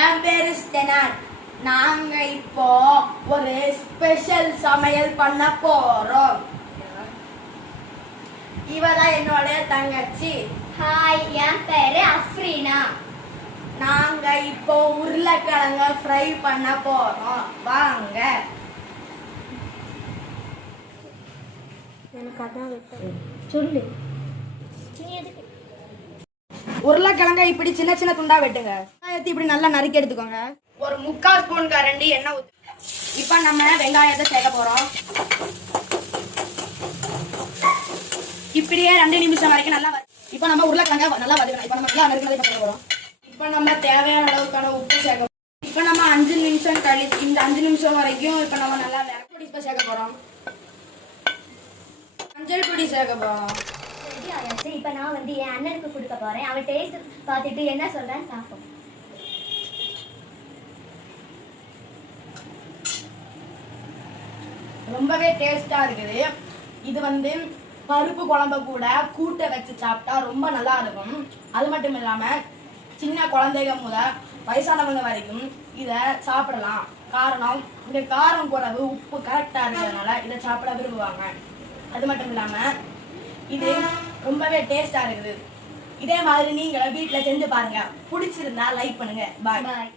என் பேரு ஸ்டெனான். நாங்க இப்போ ஒரு ஸ்பெஷல் சமையல் பண்ண போறோம். இவதான் என்னோட தங்கச்சி. ஹாய், என் பேரு அஃப்ரீனா. நாங்க இப்போ உருளைக்கிழங்க ஃப்ரை பண்ண போறோம். வாங்க. எனக்கு அதான் சொல்லு. உருளைக்கிழங்க இப்படி சின்ன சின்ன துண்டா வெட்டுங்க. வெங்காயத்தை இப்படி நல்லா நறுக்கி எடுத்துக்கோங்க. ஒரு 3/4 ஸ்பூன் கரண்டி எண்ணெய் ஊத்து. இப்ப நம்ம வெங்காயத்தை சேர்க்க போறோம். இப்படியே 2 நிமிஷம் வரைக்கும் நல்லா இப்ப நம்ம உருளைக்கிழங்க நல்லா வதக்கணும். இப்ப நம்ம நல்லா நறுக்கினதை பார்க்க போறோம். இப்ப நம்ம தேவையான அளவுக்கான உப்பு சேர்க்க போறோம். இப்ப நம்ம 5 நிமிஷம் கழிச்சு இந்த 5 நிமிஷம் வரைக்கும் இப்ப நம்ம நல்லா பொடி சேர்க்க போறோம். மஞ்சள் பொடி சேர்க்க போறோம். இப்ப நான் என் அண்ணனுக்கு கொடுக்க போறேன். அவன் டேஸ்ட் பார்த்துட்டு என்ன சொல்றான்னு பார்ப்போம். ரொம்பவே டேஸ்டா இருக்குது. இது பருப்பு குழம்பு கூட கூட்டை வச்சு சாப்பிட்டா ரொம்ப நல்லா இருக்கும். அது மட்டும் இல்லாம சின்ன குழந்தைங்க முதல் வயசானவங்க வரைக்கும் இதை சாப்பிடலாம். காரணம் இந்த காரம் குறைவு, உப்பு கரெக்டா இருக்கிறதுனால இதை சாப்பிட விரும்புவாங்க. அது மட்டும் இல்லாம இது ரொம்பவே டேஸ்டா இருக்குது. இதே மாதிரி நீங்க வீட்டுல செஞ்சு பாருங்க. பிடிச்சிருந்தா லைக் பண்ணுங்க. பாய்.